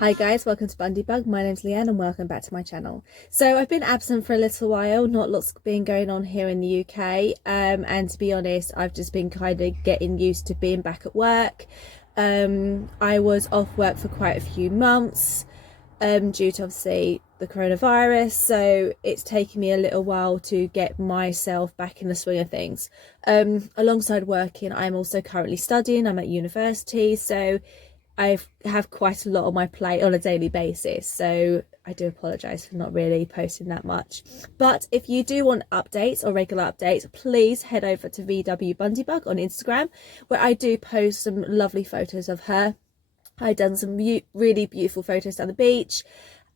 Hi guys, welcome to Bundy Bug. My name's Leanne and welcome back to my channel. So I've been absent for a little while, not lots been going on here in the UK, and to be honest, I've just been kind of getting used to being back at work. I was off work for quite a few months due to obviously the coronavirus, so it's taken me a little while to get myself back in the swing of things. Alongside working, I'm also currently studying. I'm at university, so I have quite a lot on my plate on a daily basis, so I do apologise for not really posting that much. But if you do want updates or regular updates, please head over to VW Bundybug on Instagram, where I do post some lovely photos of her. I've done some really beautiful photos down the beach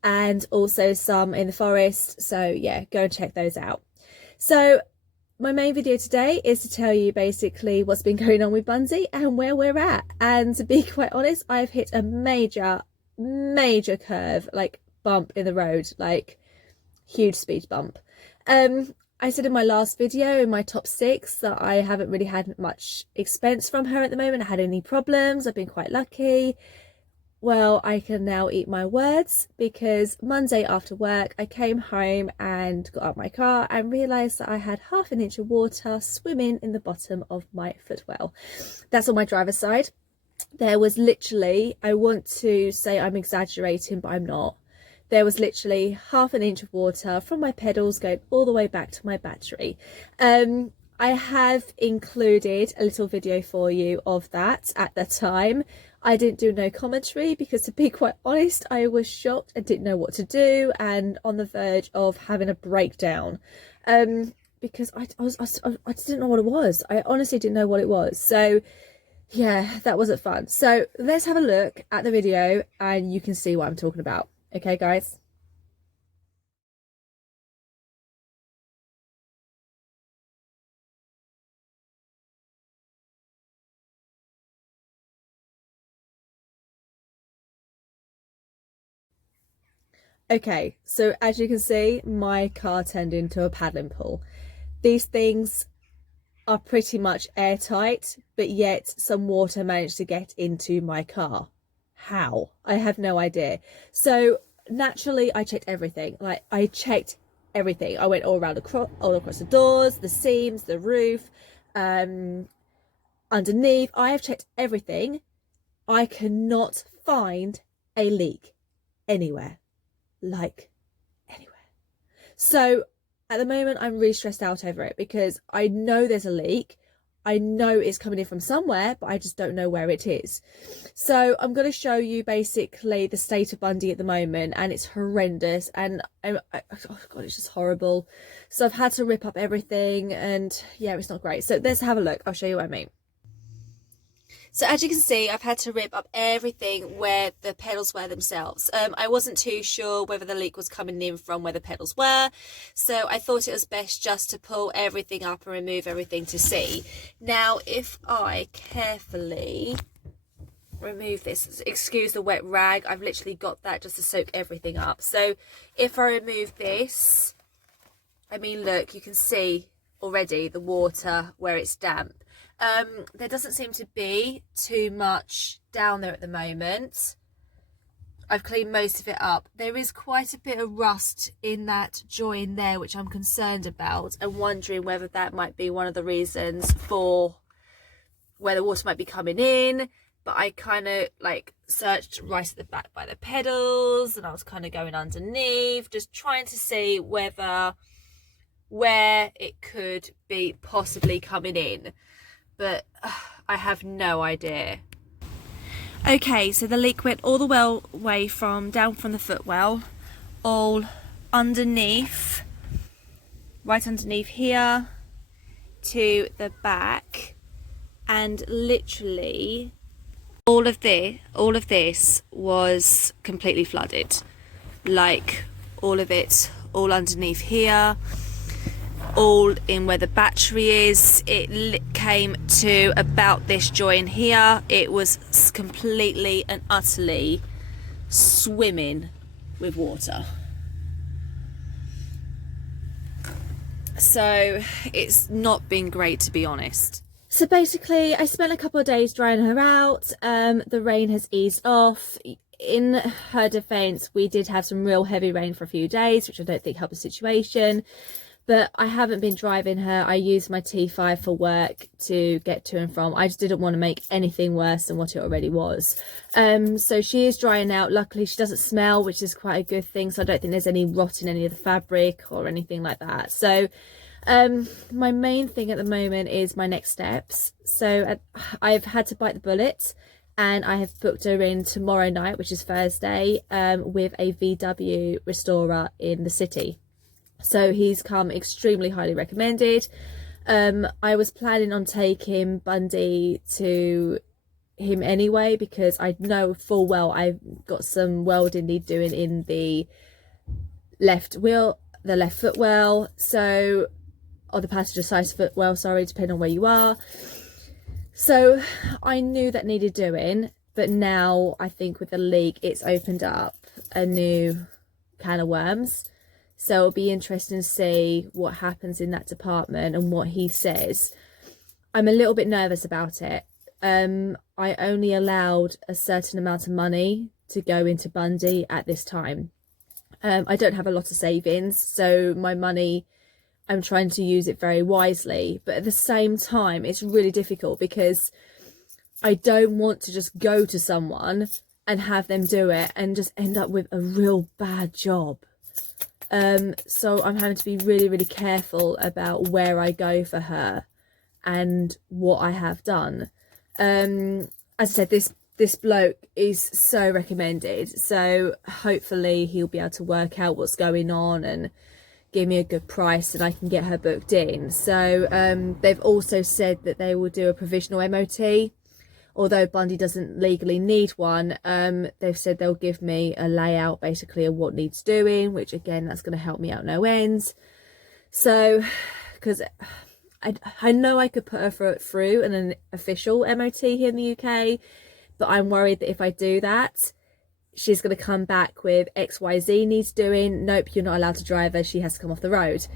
and also some in the forest, so yeah, go and check those out. So my main video today is to tell you basically what's been going on with Bundy and where we're at. And to be quite honest, I've hit a major curve, like bump in the road, like huge speed bump. I said in my last video, in my top 6, that I haven't really had much expense from her at the moment. I had any problems. I've been quite lucky. Well, I can now eat my words, because Monday after work I came home and got out my car and realised that I had half an inch of water swimming in the bottom of my footwell. That's on my driver's side. There was literally, I want to say I'm exaggerating, but I'm not. There was literally half an inch of water from my pedals going all the way back to my battery. I have included a little video for you of that at the time. I didn't do no commentary because, to be quite honest, I was shocked and didn't know what to do and on the verge of having a breakdown, because I didn't know what it was. I honestly didn't know what it was. So yeah, that wasn't fun. So let's have a look at the video and you can see what I'm talking about. Okay, guys? Okay, so as you can see, my car turned into a paddling pool. These things are pretty much airtight, but yet some water managed to get into my car. How? I have no idea. So naturally, I checked everything. Like, I checked everything. I went all around all across the doors, the seams, the roof, underneath. I have checked everything. I cannot find a leak anywhere. Like, anywhere. So at the moment I'm really stressed out over it, because I know there's a leak. I know it's coming in from somewhere, but I just don't know where it is. So I'm going to show you basically the state of Bundy at the moment, and it's horrendous, and oh god, it's just horrible. So I've had to rip up everything, and yeah, it's not great. So let's have a look. I'll show you what I mean. So as you can see, I've had to rip up everything where the pedals were themselves. I wasn't too sure whether the leak was coming in from where the pedals were, so I thought it was best just to pull everything up and remove everything to see. Now, if I carefully remove this, excuse the wet rag, I've literally got that just to soak everything up. So if I remove this, I mean, look, you can see already the water where it's damp. There doesn't seem to be too much down there at the moment. I've cleaned most of it up. There is quite a bit of rust in that join there, which I'm concerned about, and wondering whether that might be one of the reasons for where the water might be coming in. But I kind of like searched right at the back by the pedals, and I was kind of going underneath, just trying to see where it could be possibly coming in. But I have no idea. Okay, so the leak went all the way from down from the footwell, all underneath, right underneath here to the back, and literally all of this was completely flooded. Like, all of it, all underneath here, all in where the battery is. It came to about this join here. It was completely and utterly swimming with water. So it's not been great, to be honest. So basically I spent a couple of days drying her out. The rain has eased off. in her defense, we did have some real heavy rain for a few days, which I don't think helped the situation. But I haven't been driving her. I use my T5 for work to get to and from. I just didn't want to make anything worse than what it already was. So she is drying out. Luckily, she doesn't smell, which is quite a good thing. So I don't think there's any rot in any of the fabric or anything like that. So my main thing at the moment is my next steps. So I've had to bite the bullet, and I have booked her in tomorrow night, which is Thursday, with a VW restorer in the city. So he's come extremely highly recommended. I was planning on taking Bundy to him anyway, because I know full well I've got some welding need doing in the left footwell, so, or the passenger side footwell, sorry, depending on where you are. So I knew that needed doing, but now I think with the leak, it's opened up a new can of worms. So it'll be interesting to see what happens in that department and what he says. I'm a little bit nervous about it. I only allowed a certain amount of money to go into Bundy at this time. I don't have a lot of savings, so my money, I'm trying to use it very wisely. But at the same time, it's really difficult because I don't want to just go to someone and have them do it and just end up with a real bad job. So I'm having to be really, really careful about where I go for her and what I have done. As I said, this bloke is so recommended, so hopefully he'll be able to work out what's going on and give me a good price and I can get her booked in. So they've also said that they will do a provisional MOT. Although Bundy doesn't legally need one, they've said they'll give me a layout basically of what needs doing, which again, that's going to help me out no ends. So, because I know I could put her through an official MOT here in the UK, but I'm worried that if I do that, she's going to come back with XYZ needs doing. Nope, you're not allowed to drive her. She has to come off the road.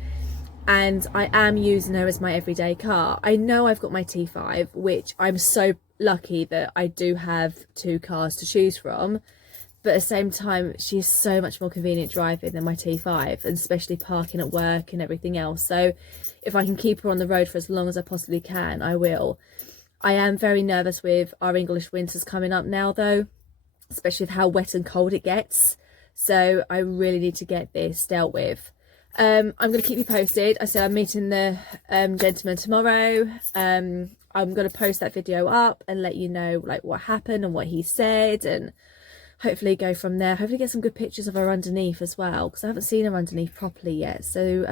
And I am using her as my everyday car. I know I've got my T5, which I'm so lucky that I do have 2 cars to choose from. But at the same time, she's so much more convenient driving than my T5, and especially parking at work and everything else. So if I can keep her on the road for as long as I possibly can, I will. I am very nervous with our English winters coming up now, though, especially with how wet and cold it gets. So I really need to get this dealt with. I'm going to keep you posted. I said I'm meeting the gentleman tomorrow. I'm going to post that video up and let you know like what happened and what he said, and hopefully go from there. Hopefully get some good pictures of her underneath as well, because I haven't seen her underneath properly yet. So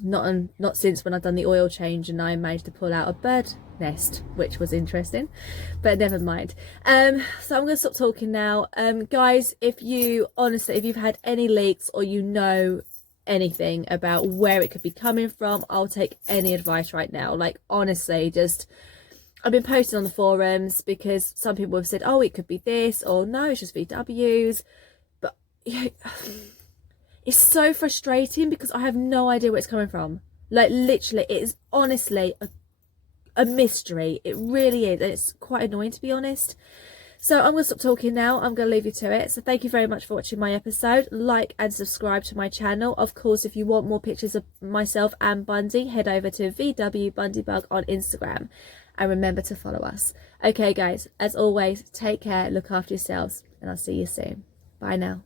not since when I've done the oil change and I managed to pull out a bird nest, which was interesting, but never mind. So I'm going to stop talking now. Guys, if you've had any leaks or you know anything about where it could be coming from, I'll take any advice right now. Like, honestly, just I've been posting on the forums because some people have said, oh, it could be this, or no, it's just VWs. But yeah, it's so frustrating because I have no idea where it's coming from. Like, literally, it is honestly a mystery. It really is, and it's quite annoying, to be honest. So I'm going to stop talking now. I'm going to leave you to it. So thank you very much for watching my episode. Like and subscribe to my channel. Of course, if you want more pictures of myself and Bundy, head over to VW Bundybug on Instagram. And remember to follow us. Okay, guys, as always, take care, look after yourselves, and I'll see you soon. Bye now.